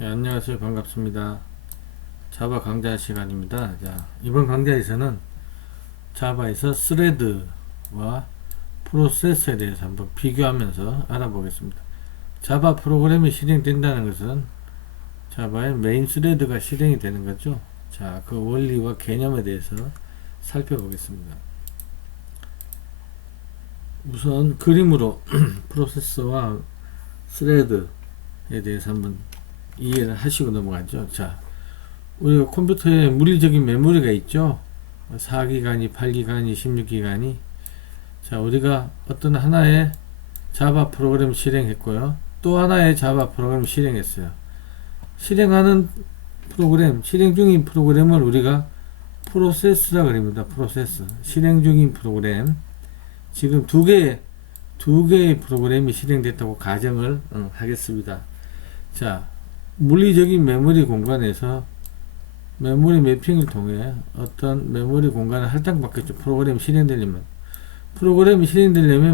네, 안녕하세요. 반갑습니다. 자바 강좌 시간입니다. 자, 이번 강좌에서는 자바에서 스레드와 프로세스에 대해서 한번 비교하면서 알아보겠습니다. 자바 프로그램이 실행된다는 것은 자바의 메인 스레드가 실행이 되는 거죠. 자, 그 원리와 개념에 대해서 살펴보겠습니다. 우선 그림으로 프로세서와 스레드에 대해서 한번 이해를 하시고 넘어가죠. 자, 우리가 컴퓨터에 물리적인 메모리가 있죠. 4기간이, 8기간이, 16기간이. 자, 우리가 어떤 하나의 자바 프로그램 실행했고요. 또 하나의 자바 프로그램 실행했어요. 실행하는 프로그램, 실행 중인 프로그램을 우리가 프로세스라 그럽니다. 프로세스. 실행 중인 프로그램. 지금 두 개의 프로그램이 실행됐다고 가정을 하겠습니다. 자, 물리적인 메모리 공간에서 메모리 매핑을 통해 어떤 메모리 공간을 할당받겠죠. 프로그램이 실행되려면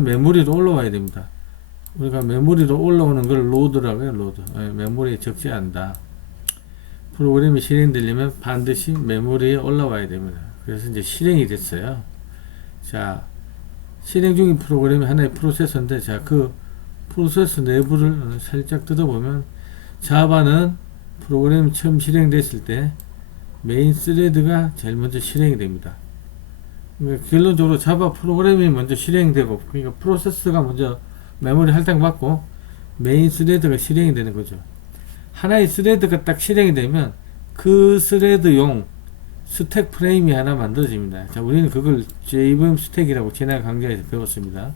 메모리로 올라와야 됩니다. 우리가 메모리로 올라오는 걸 로드라고 해요. 로드. 메모리에 적재한다. 프로그램이 실행되려면 반드시 메모리에 올라와야 됩니다. 그래서 이제 실행이 됐어요. 자, 실행 중인 프로그램이 하나의 프로세서인데, 자, 그 프로세서 내부를 살짝 뜯어보면 자바는 프로그램이 처음 실행됐을 때 메인 스레드가 제일 먼저 실행이 됩니다. 그러니까 결론적으로 자바 프로그램이 먼저 실행되고, 그러니까 프로세스가 먼저 메모리 할당받고 메인 스레드가 실행이 되는 거죠. 하나의 스레드가 딱 실행이 되면 그 스레드용 스택 프레임이 하나 만들어집니다. 자, 우리는 그걸 JVM 스택이라고 지난 강좌에서 배웠습니다.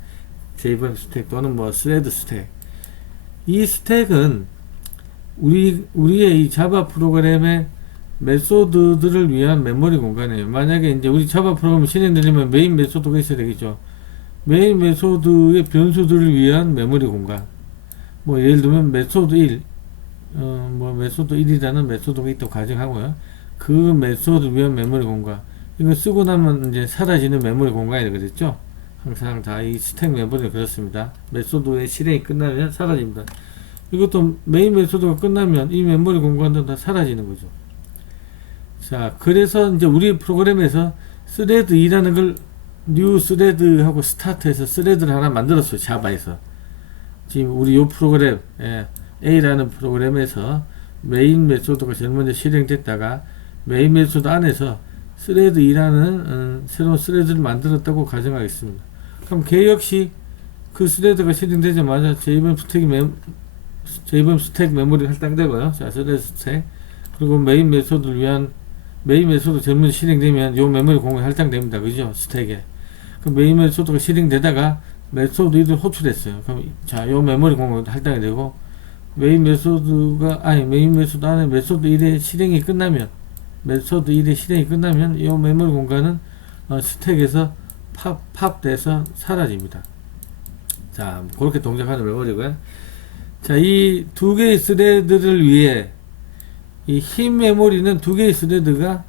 JVM 스택 또는 뭐 스레드 스택. 이 스택은 우리의 이 자바 프로그램의 메소드들을 위한 메모리 공간이에요. 만약에 이제 우리 자바 프로그램이 실행되려면 메인 메소드가 있어야 되겠죠. 메인 메소드의 변수들을 위한 메모리 공간. 뭐 예를 들면 메소드 1, 뭐 메소드 1이라는 메소드가 있다고 가정하고요. 그 메소드를 위한 메모리 공간. 이거 쓰고 나면 이제 사라지는 메모리 공간이라고 그랬죠. 항상 다 이 스택 메모리는 그렇습니다. 메소드의 실행이 끝나면 사라집니다. 이것도 메인 메소드가 끝나면 이 메모리 공간도 다 사라지는 거죠. 자, 그래서 이제 우리 프로그램에서 스레드 2라는 걸 뉴 스레드하고 스타트해서 스레드를 하나 만들었어요. 자바에서. 지금 우리 요 프로그램, A라는 프로그램에서 메인 메소드가 제일 먼저 실행됐다가 메인 메소드 안에서 스레드 2라는 새로운 스레드를 만들었다고 가정하겠습니다. 그럼 걔 역시 그 스레드가 실행되자마자 JVM 스택 메모리 할당되고요. 자, 스레드 스택. 그리고 메인 메소드를 위한 메인 메소드 전문 실행되면 요 메모리 공간이 할당됩니다. 그죠? 스택에. 그 메인 메소드가 실행되다가 메소드 1을 호출했어요. 그럼 자, 요 메모리 공간이 할당이 되고 메인 메소드 안에 메소드 1의 실행이 끝나면 이 메모리 공간은 스택에서 팝돼서 사라집니다. 자, 그렇게 동작하는 메모리고요. 자, 이 두 개의 스레드를 위해 이 흰 메모리는 두 개의 스레드가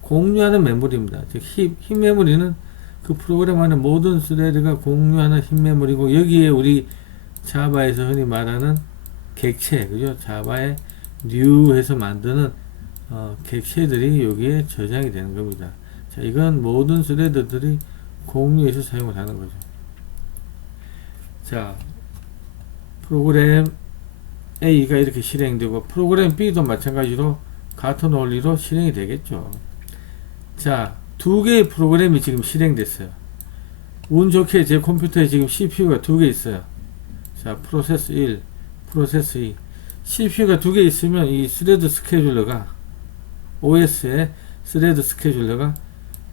공유하는 메모리입니다. 즉, 흰 메모리는 그 프로그램 안에 모든 스레드가 공유하는 흰 메모리고, 여기에 우리 자바에서 흔히 말하는 객체, 그죠? 자바의 뉴에서 만드는 객체들이 여기에 저장이 되는 겁니다. 자, 이건 모든 스레드들이 공유해서 사용을 하는 거죠. 자, 프로그램 A가 이렇게 실행되고 프로그램 B도 마찬가지로 같은 원리로 실행이 되겠죠. 자, 두 개의 프로그램이 지금 실행됐어요. 운 좋게 제 컴퓨터에 지금 CPU가 두 개 있어요. 자, 프로세스 1, 프로세스 2. CPU가 두 개 있으면 이 스레드 스케줄러가 OS의 스레드 스케줄러가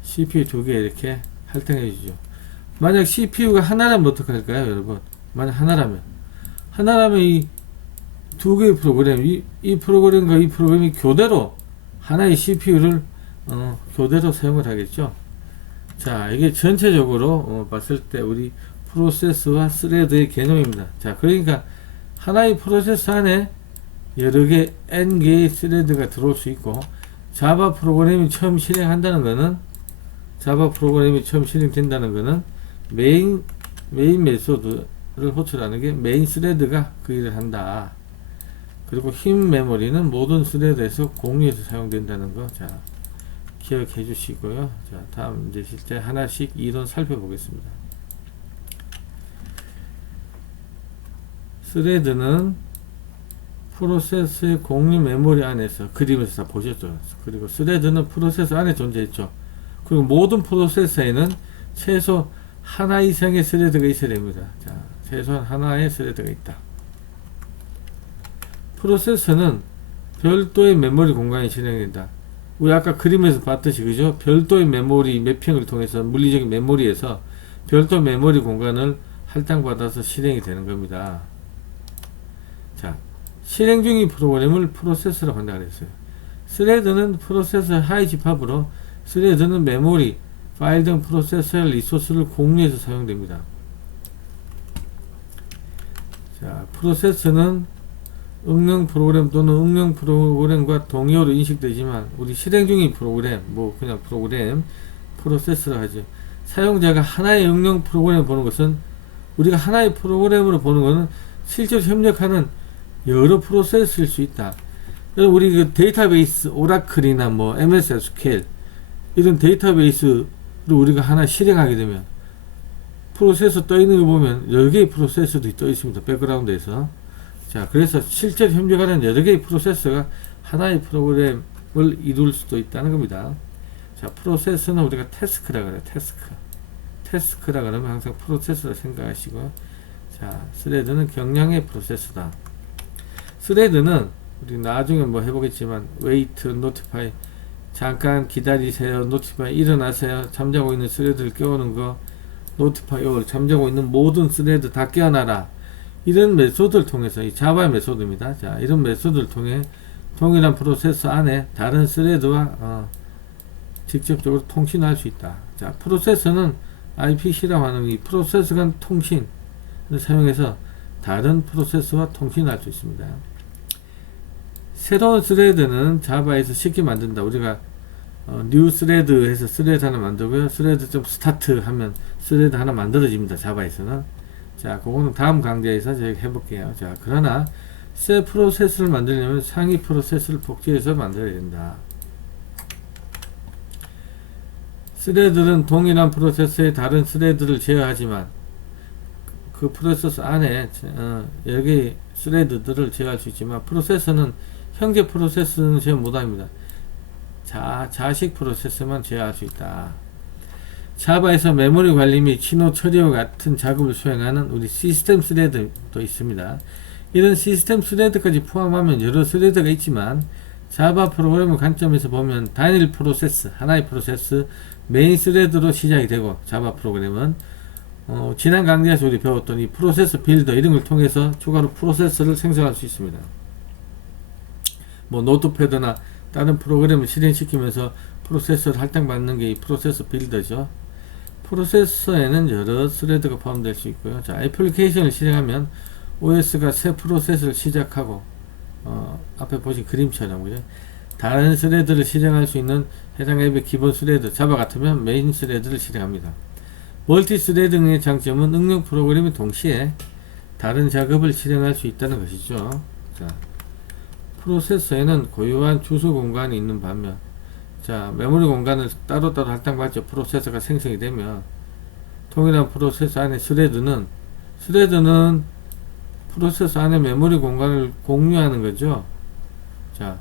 CPU 두 개 이렇게 할당해 주죠. 만약 CPU가 하나라면 어떻게 할까요, 여러분? 만약 하나라면 이 두 개의 프로그램, 이 프로그램과 이 프로그램이 교대로 하나의 CPU를 교대로 사용을 하겠죠. 자, 이게 전체적으로 봤을 때 우리 프로세스와 스레드의 개념입니다. 자, 그러니까 하나의 프로세스 안에 여러 개, N 개의 스레드가 들어올 수 있고, 자바 프로그램이 처음 실행된다는 거는 메인 메소드를 호출하는 게 메인 스레드가 그 일을 한다. 그리고 흰 메모리는 모든 스레드에서 공유해서 사용된다는 거, 자, 기억해 주시고요. 자, 다음 이제 실제 하나씩 이론 살펴보겠습니다. 스레드는 프로세스의 공유 메모리 안에서 그림에서 다 보셨죠. 그리고 스레드는 프로세서 안에 존재했죠. 그리고 모든 프로세서에는 최소 하나 이상의 스레드가 있어야 됩니다. 자, 최소한 하나의 스레드가 있다. 프로세서는 별도의 메모리 공간이 실행된다. 우리 아까 그림에서 봤듯이, 그죠? 별도의 메모리 매핑을 통해서 물리적인 메모리에서 별도 메모리 공간을 할당받아서 실행이 되는 겁니다. 자, 실행 중인 프로그램을 프로세서라고 한다고 그랬어요. 스레드는 프로세서 하위 집합으로 스레드는 메모리, 파일 등 프로세서의 리소스를 공유해서 사용됩니다. 자, 프로세서는 응용 프로그램 또는 응용 프로그램과 동의어로 인식되지만 우리 실행 중인 프로그램, 뭐 그냥 프로그램, 프로세서라 하죠. 사용자가 하나의 응용 프로그램을 보는 것은, 우리가 하나의 프로그램으로 보는 것은 실제로 협력하는 여러 프로세스일 수 있다. 우리 그 데이터베이스, 오라클이나 뭐 MS SQL 이런 데이터베이스를 우리가 하나 실행하게 되면 프로세서 떠 있는 거 보면 여러 개의 프로세서도 떠 있습니다. 백그라운드에서. 자, 그래서 실제로 협력하는 여러 개의 프로세서가 하나의 프로그램을 이룰 수도 있다는 겁니다. 자, 프로세서는 우리가 태스크라 그래요. 태스크라 그러면 항상 프로세서라 생각하시고, 자, 스레드는 경량의 프로세서다. 스레드는 우리 나중에 뭐 해보겠지만 wait, notify, 잠깐 기다리세요, notify, 일어나세요, 잠자고 있는 스레드를 깨우는 거, notify all, 잠자고 있는 모든 스레드 다 깨어나라, 이런 메소드를 통해서, 이 자바의 메소드입니다. 자, 이런 메소드를 통해 동일한 프로세서 안에 다른 스레드와 직접적으로 통신할 수 있다. 자, 프로세서는 IPC라고 하는 이 프로세서 간 통신을 사용해서 다른 프로세서와 통신할 수 있습니다. 새로운 스레드는 자바에서 쉽게 만든다. 우리가 new 스레드 해서 스레드 하나 만들고요. 스레드 좀 스타트 하면 스레드 하나 만들어집니다. 자바에서는. 자, 그거는 다음 강좌에서 저희가 해볼게요. 자, 그러나 새 프로세스를 만들려면 상위 프로세스를 복제해서 만들어야 된다. 스레드는 동일한 프로세스의 다른 스레드를 제어하지만 그 프로세서 안에 여러 개의 스레드들을 제어할 수 있지만 프로세서는 형제 프로세스는 제어 못합니다. 자식 프로세스만 제어할 수 있다. 자바에서 메모리 관리 및 신호 처리와 같은 작업을 수행하는 우리 시스템 스레드도 있습니다. 이런 시스템 스레드까지 포함하면 여러 스레드가 있지만 자바 프로그램의 관점에서 보면 단일 프로세스, 하나의 프로세스, 메인 스레드로 시작이 되고, 자바 프로그램은 지난 강좌에서 우리 배웠던 이 프로세서 빌더 이런 걸 통해서 추가로 프로세서를 생성할 수 있습니다. 뭐 노트패드나 다른 프로그램을 실행시키면서 프로세서를 할당받는 게 이 프로세서 빌더죠. 프로세서에는 여러 스레드가 포함될 수 있고요. 자, 애플리케이션을 실행하면 OS가 새 프로세스를 시작하고 앞에 보신 그림처럼, 그죠? 다른 스레드를 실행할 수 있는 해당 앱의 기본 스레드, 자바 같으면 메인 스레드를 실행합니다. 멀티 스레딩의 장점은 응용 프로그램이 동시에 다른 작업을 실행할 수 있다는 것이죠. 자, 프로세서에는 고유한 주소 공간이 있는 반면, 자, 메모리 공간을 따로따로 할당받죠. 프로세서가 생성이 되면 동일한 프로세서 안에 스레드는 프로세서 안에 메모리 공간을 공유하는 거죠. 자,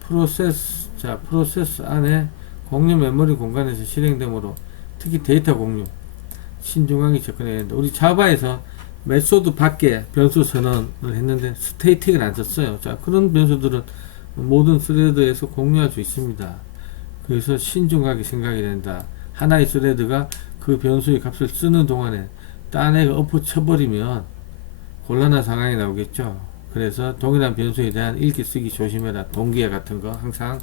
프로세서 안에 공유 메모리 공간에서 실행되므로 특히 데이터 공유 신중하게 접근해야 된다. 우리 자바에서 메소드 밖에 변수 선언을 했는데 스테이틱을 안 썼어요. 자, 그런 변수들은 모든 스레드에서 공유할 수 있습니다. 그래서 신중하게 생각해야 된다. 하나의 스레드가 그 변수의 값을 쓰는 동안에 딴 애가 엎어쳐버리면 곤란한 상황이 나오겠죠. 그래서 동일한 변수에 대한 읽기 쓰기 조심해라. 동기화 같은 거 항상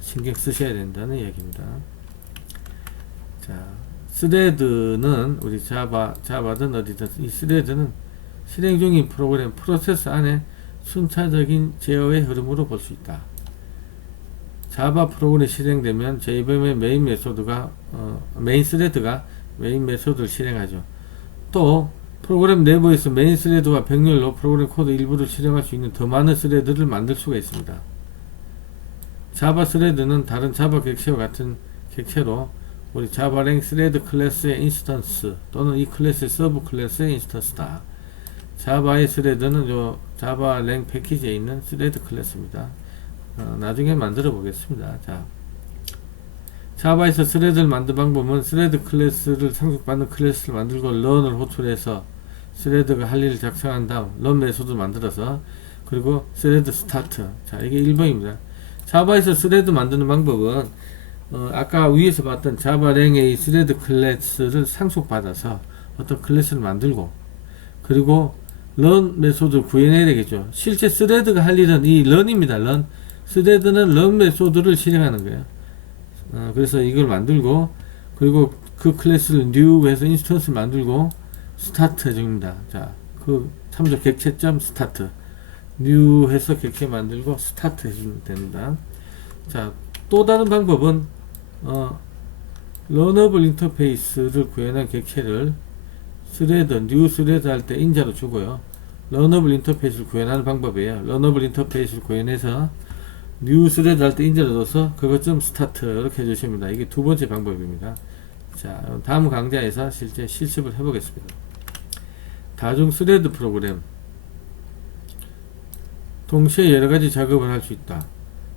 신경 쓰셔야 된다는 얘기입니다. 자, 스레드는 우리 자바든 어디든 이 스레드는 실행 중인 프로그램 프로세스 안에 순차적인 제어의 흐름으로 볼 수 있다. 자바 프로그램이 실행되면 JVM의 메인 스레드가 메인 메소드를 실행하죠. 또 프로그램 내부에서 메인 스레드와 병렬로 프로그램 코드 일부를 실행할 수 있는 더 많은 스레드를 만들 수가 있습니다. 자바 스레드는 다른 자바 객체와 같은 객체로 우리 자바랭 스레드 클래스의 인스턴스 또는 이 클래스의 서브 클래스의 인스턴스다. 자바의 스레드는 요 자바랭 패키지에 있는 스레드 클래스입니다. 나중에 만들어 보겠습니다. 자, 자바에서 스레드를 만든 방법은 스레드 클래스를 상속받는 클래스를 만들고 런을 호출해서 스레드가 할 일을 작성한 다음 런 메소드 만들어서 그리고 스레드 스타트. 자, 이게 1번입니다. 자바에서 스레드 만드는 방법은 아까 위에서 봤던 자바랭의 스레드 클래스를 상속받아서 어떤 클래스를 만들고 그리고 런 메소드를 구현해야 되겠죠. 실제 스레드가 할 일은 이 런입니다. 런. 스레드는 런 메소드를 실행하는 거예요. 그래서 이걸 만들고 그리고 그 클래스를 new 해서 인스턴스를 만들고 스타트 해줍니다. 자, 그 참조 객체점 스타트 new 해서 객체 만들고 스타트 해주면 됩니다. 자, 또 다른 방법은 러너블 인터페이스를 구현한 객체를 스레드, 뉴 스레드 할 때 인자로 주고요. 러너블 인터페이스를 구현하는 방법이에요. 러너블 인터페이스를 구현해서 뉴 스레드 할 때 인자로 넣어서 그것 좀 스타트 이렇게 해주십니다. 이게 두 번째 방법입니다. 자, 다음 강좌에서 실제 실습을 해보겠습니다. 다중 스레드 프로그램. 동시에 여러가지 작업을 할 수 있다.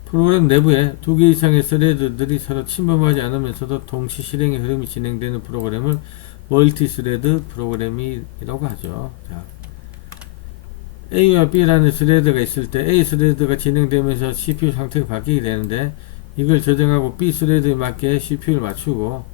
프로그램 내부에 두 개 이상의 스레드들이 서로 침범하지 않으면서도 동시 실행의 흐름이 진행되는 프로그램을 멀티 스레드 프로그램이라고 하죠. 자, A와 B라는 스레드가 있을 때 A 스레드가 진행되면서 CPU 상태가 바뀌게 되는데 이걸 저장하고 B 스레드에 맞게 CPU를 맞추고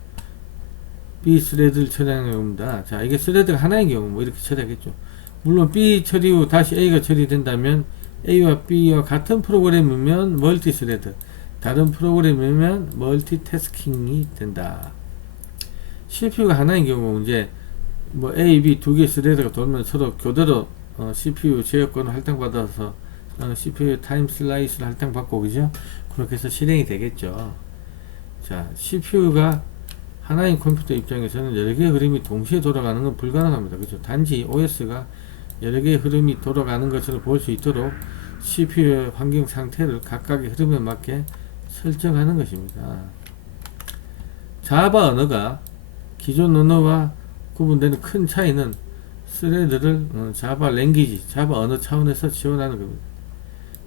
B 스레드를 처리하는 겁니다. 자, 이게 스레드가 하나인 경우 뭐 이렇게 처리하겠죠. 물론 B 처리 후 다시 A가 처리된다면 A와 B와 같은 프로그램이면 멀티 스레드, 다른 프로그램이면 멀티 태스킹이 된다. CPU가 하나인 경우 이제 뭐 A, B 두 개 스레드가 돌면 서로 교대로 CPU 제어권을 할당받아서 CPU 타임 슬라이스를 할당받고 그죠? 그렇게 해서 실행이 되겠죠. 자, CPU가 하나인 컴퓨터 입장에서는 여러 개의 흐름이 동시에 돌아가는 건 불가능합니다. 그죠? 단지 OS가 여러 개의 흐름이 돌아가는 것을 볼 수 있도록 CPU의 환경 상태를 각각의 흐름에 맞게 설정하는 것입니다. 자바 언어가 기존 언어와 구분되는 큰 차이는 스레드를 자바 랭귀지, 자바 언어 차원에서 지원하는 겁니다.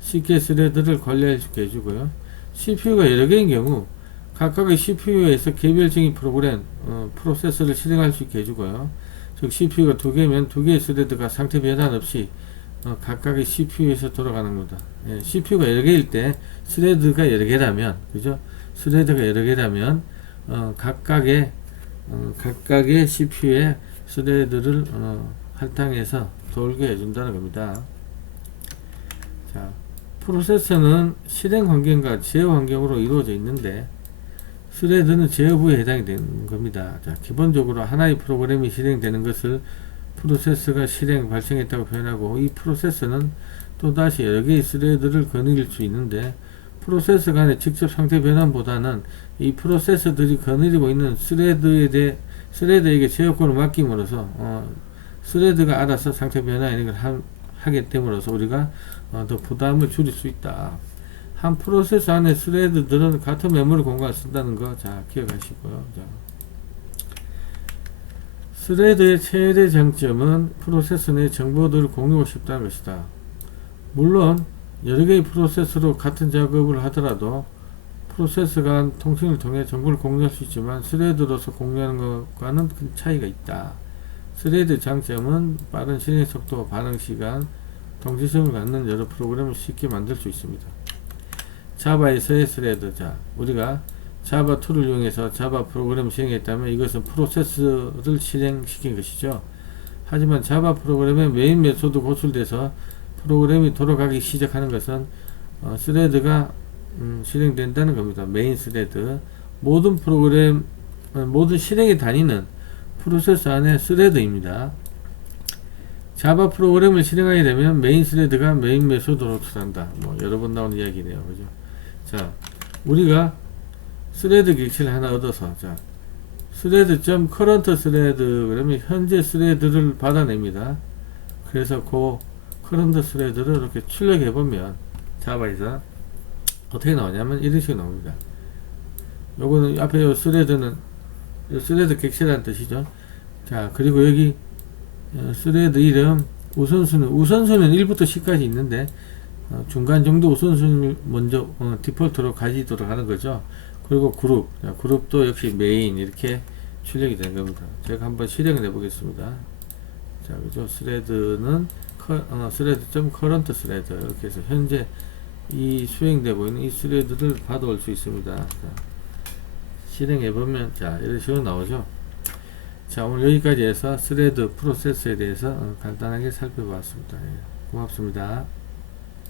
쉽게 스레드를 관리할 수 있게 해주고요. CPU가 여러 개인 경우 각각의 CPU에서 개별적인 프로그램, 프로세서를 실행할 수 있게 해주고요. 즉 CPU가 두 개면 두 개의 스레드가 상태 변환 없이 각각의 CPU에서 돌아가는 겁니다. 예, CPU가 여러 개일 때 스레드가 여러 개라면, 그죠? 스레드가 여러 개라면 각각의 CPU에 스레드를 할당해서 돌게 해준다는 겁니다. 자, 프로세서는 실행 환경과 제어 환경으로 이루어져 있는데 스레드는 제어부에 해당이 되는 겁니다. 자, 기본적으로 하나의 프로그램이 실행되는 것을 프로세서가 실행 발생했다고 표현하고 이 프로세서는 또다시 여러 개의 스레드를 거느릴 수 있는데 프로세서 간의 직접 상태 변환보다는 이 프로세서들이 거느리고 있는 스레드에게 제어권을 맡김으로써 스레드가 알아서 상태 변화 이런 걸 하게 됨으로써 우리가 더 부담을 줄일 수 있다. 한 프로세서 안에 스레드들은 같은 메모리 공간을 쓴다는 거 자 기억하시고요. 자, 스레드의 최대 장점은 프로세서 내 정보들을 공유하고 싶다는 것이다. 물론 여러 개의 프로세서로 같은 작업을 하더라도 프로세서 간 통신을 통해 정보를 공유할 수 있지만 스레드로서 공유하는 것과는 큰 차이가 있다. 스레드 장점은 빠른 실행 속도, 반응 시간, 동시성을 갖는 여러 프로그램을 쉽게 만들 수 있습니다. 자바에서의 스레드. 자, 우리가 자바 툴을 이용해서 자바 프로그램을 실행했다면 이것은 프로세스를 실행시킨 것이죠. 하지만 자바 프로그램의 메인 메소드 고출돼서 프로그램이 돌아가기 시작하는 것은 스레드가 실행된다는 겁니다. 메인 스레드. 모든 프로그램, 모든 실행의 단위는 프로세서 안에 스레드입니다. 자바 프로그램을 실행하게 되면 메인 스레드가 메인 메소드로 호출한다. 뭐 여러 번 나오는 이야기네요. 그죠? 자, 우리가 스레드 객체를 하나 얻어서 자, current thread 그러면 현재 스레드를 받아냅니다. 그래서 그 current thread를 이렇게 출력해 보면 자바에서 어떻게 나오냐면 이런 식으로 나옵니다. 요거는 앞에 요 스레드는 요 스레드 객체라는 뜻이죠. 자, 그리고 여기 스레드 이름 우선순위, 우선순위는 1부터 10까지 있는데 중간 정도 우선순위 먼저 디폴트로 가지도록 하는 거죠. 그리고 그룹, 자, 그룹도 역시 메인 이렇게 출력이 된 겁니다. 제가 한번 실행을 해 보겠습니다. 자, 그죠? 스레드는 current thread 이렇게 해서 현재 이 수행되고 있는 이 스레드를 받아올 수 있습니다. 자, 실행해 보면 자, 이런 식으로 나오죠. 자, 오늘 여기까지 해서 스레드 프로세스에 대해서 간단하게 살펴봤습니다. 예, 고맙습니다.